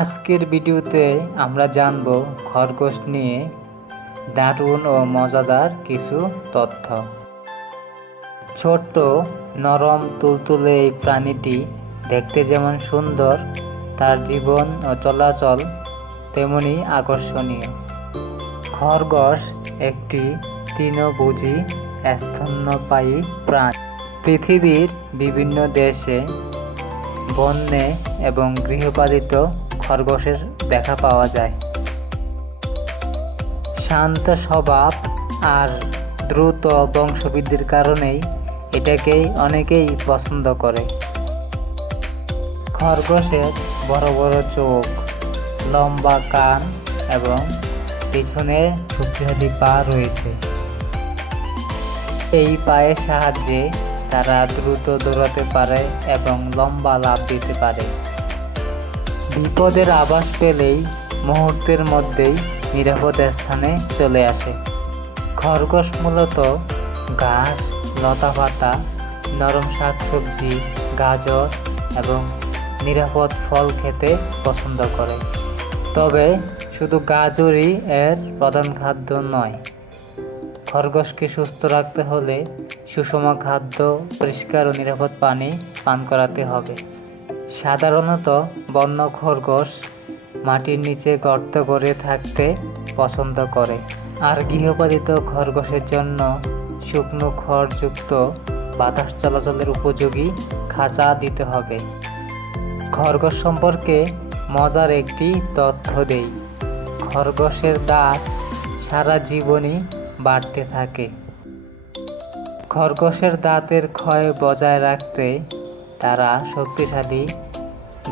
আজকের ভিডিওতে আমরা জানব খরগোশ নিয়ে দারুণ ও মজাদার কিছু তথ্য। ছোট্ট নরম তুলতুলে এই প্রাণীটি দেখতে যেমন সুন্দর, তার জীবন ও চলাচল তেমনি আকর্ষণীয়। খরগোশ একটি তৃণভোজী স্তন্যপায়ী প্রাণী। পৃথিবীর বিভিন্ন দেশে বন্যে এবং গৃহপালিত খরগোশের দেখা পাওয়া যায়। শান্ত স্বভাব আর দ্রুত বংশবৃদ্ধির কারণেই এটাকে অনেকেই পছন্দ করে। খরগোশের বড় বড় চোখ, লম্বা কান এবং পিছনে শক্তিশালী পা রয়েছে। এই পায়ের সাহায্যে তারা দ্রুত দৌড়াতে পারে এবং লম্বা লাফ দিতে পারে। বিপদের আভাস পেলেই মুহূর্তের মধ্যেই নিরাপদ স্থানে চলে আসে। খরগোশ মূলত ঘাস, লতাপাতা, নরম শাকসবজি, গাজর এবং নিরাপদ ফল খেতে পছন্দ করে। তবে শুধু গাজরই এর প্রধান খাদ্য নয়। খরগোশকে সুস্থ রাখতে হলে সুষম খাদ্য, পরিষ্কার ও নিরাপদ পানি পান করাতে হবে। সাধারণত বন্য খরগোশ মাটির নিচে গর্ত করে থাকতে পছন্দ করে, আর গৃহপালিত খরগোশের জন্য শুকনো খড়যুক্ত বাতাস চলাচলের উপযোগী খাঁচা দিতে হবে। খরগোশ সম্পর্কে মজার একটি তথ্য দেই। খরগোশের দাঁত সারা জীবনই বাড়তে থাকে। খরগোশের দাঁতের ক্ষয় বজায় রাখতে তারা শক্তিশালী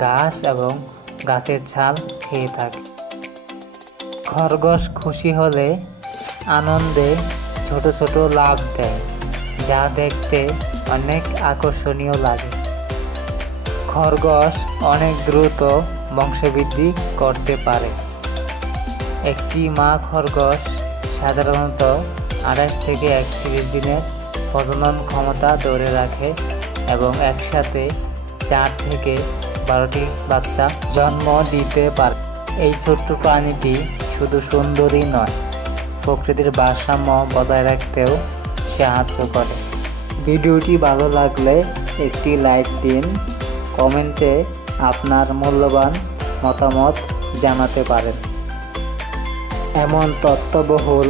ঘাস এবং গাছের ছাল খেয়ে থাকে। খরগোশ খুশি হলে আনন্দে ছোট ছোট লাফ দেয়, যা দেখতে অনেক আকর্ষণীয় লাগে। খরগোশ অনেক দ্রুত বংশবৃদ্ধি করতে পারে। একটি মা খরগোশ সাধারণত 28 থেকে 31 দিনের প্রজনন ক্ষমতা ধরে রাখে এবং একসাথে 4 থেকে 12টি বাচ্চা জন্ম দিতে পারে। এই ছোট্ট প্রাণীটি শুধু সুন্দরই নয়, প্রকৃতির ভারসাম্য বজায় রাখতেও সাহায্য করে। ভিডিওটি ভালো লাগলে একটি লাইক দিন, কমেন্টে আপনার মূল্যবান মতামত জানাতে পারেন। এমন তথ্যবহুল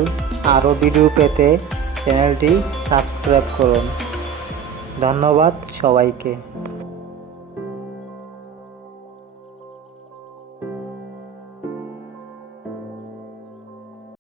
আরও ভিডিও পেতে চ্যানেলটি সাবস্ক্রাইব করুন। ধন্যবাদ সবাইকে।